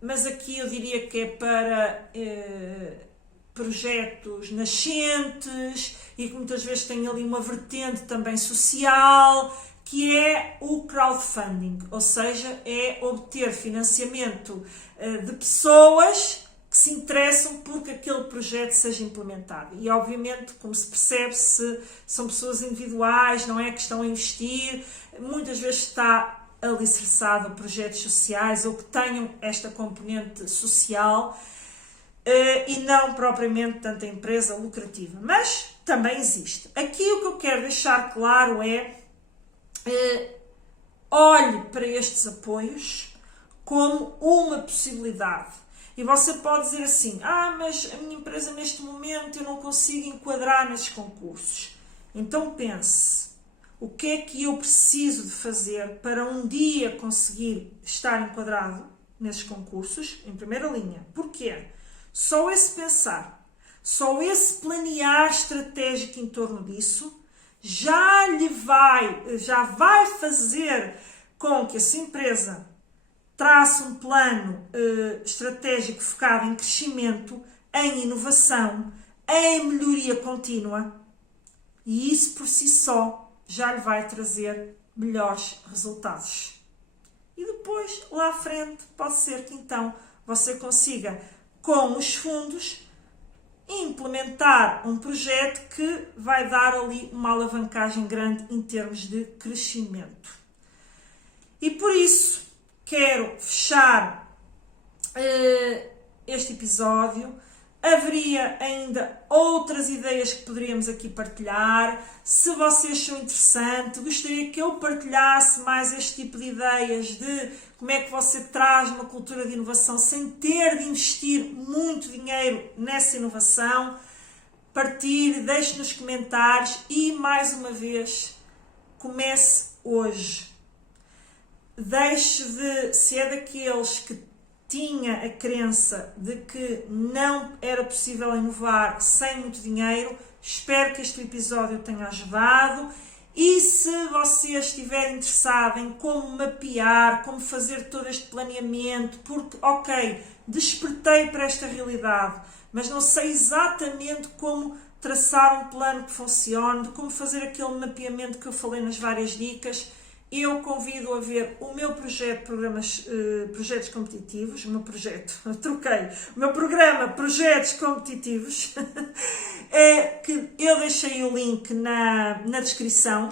mas aqui eu diria que é para projetos nascentes e que muitas vezes tem ali uma vertente também social, que é o crowdfunding, ou seja, é obter financiamento de pessoas que se interessam por que aquele projeto seja implementado. E obviamente, como se percebe, se são pessoas individuais, não é, que estão a investir, muitas vezes está alicerçado a projetos sociais ou que tenham esta componente social e não propriamente tanta empresa lucrativa. Mas também existe. Aqui o que eu quero deixar claro é olhe para estes apoios como uma possibilidade. E você pode dizer assim, mas a minha empresa neste momento eu não consigo enquadrar nesses concursos. Então pense, o que é que eu preciso de fazer para um dia conseguir estar enquadrado nesses concursos? Em primeira linha. Porquê? Só esse pensar, só esse planear estratégico em torno disso, já vai fazer com que a sua empresa trace um plano estratégico focado em crescimento, em inovação, em melhoria contínua, e isso por si só já lhe vai trazer melhores resultados. E depois, lá à frente, pode ser que então você consiga, com os fundos, implementar um projeto que vai dar ali uma alavancagem grande em termos de crescimento. E por isso quero fechar este episódio. Haveria ainda outras ideias que poderíamos aqui partilhar. Se vocês acham interessante, gostaria que eu partilhasse mais este tipo de ideias de como é que você traz uma cultura de inovação sem ter de investir muito dinheiro nessa inovação. Partilhe, deixe nos comentários e, mais uma vez, comece hoje. Deixe de, se é daqueles que tinha a crença de que não era possível inovar sem muito dinheiro, espero que este episódio tenha ajudado. E se você estiver interessado em como mapear, como fazer todo este planeamento, porque, ok, despertei para esta realidade, mas não sei exatamente como traçar um plano que funcione, de como fazer aquele mapeamento que eu falei nas várias dicas, eu convido a ver o meu projeto Projetos Competitivos, o meu programa Projetos Competitivos, que eu deixei o link na descrição,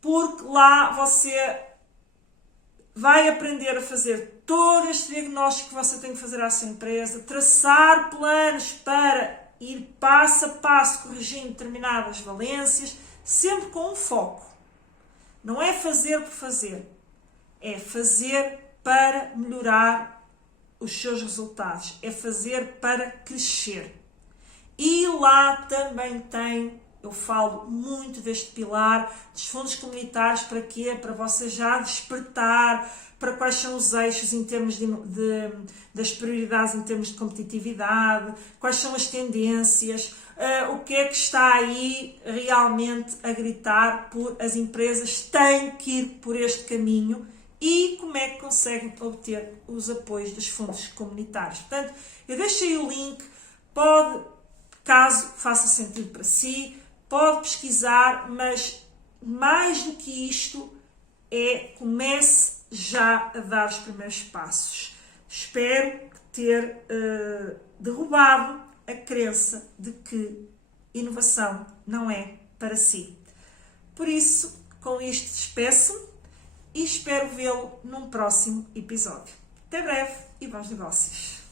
porque lá você vai aprender a fazer todo este diagnóstico que você tem que fazer à sua empresa, traçar planos para ir passo a passo corrigindo determinadas valências, sempre com um foco. Não é fazer por fazer, é fazer para melhorar os seus resultados, é fazer para crescer. E lá também eu falo muito deste pilar dos fundos comunitários. Para quê? Para você já despertar para quais são os eixos em termos das prioridades em termos de competitividade, quais são as tendências, o que é que está aí realmente a gritar por as empresas têm que ir por este caminho e como é que conseguem obter os apoios dos fundos comunitários. Portanto, eu deixei o link, caso faça sentido para si, pode pesquisar, mas mais do que isto, comece já a dar os primeiros passos. Espero ter derrubado a crença de que inovação não é para si. Por isso, com isto despeço-me e espero vê-lo num próximo episódio. Até breve e bons negócios!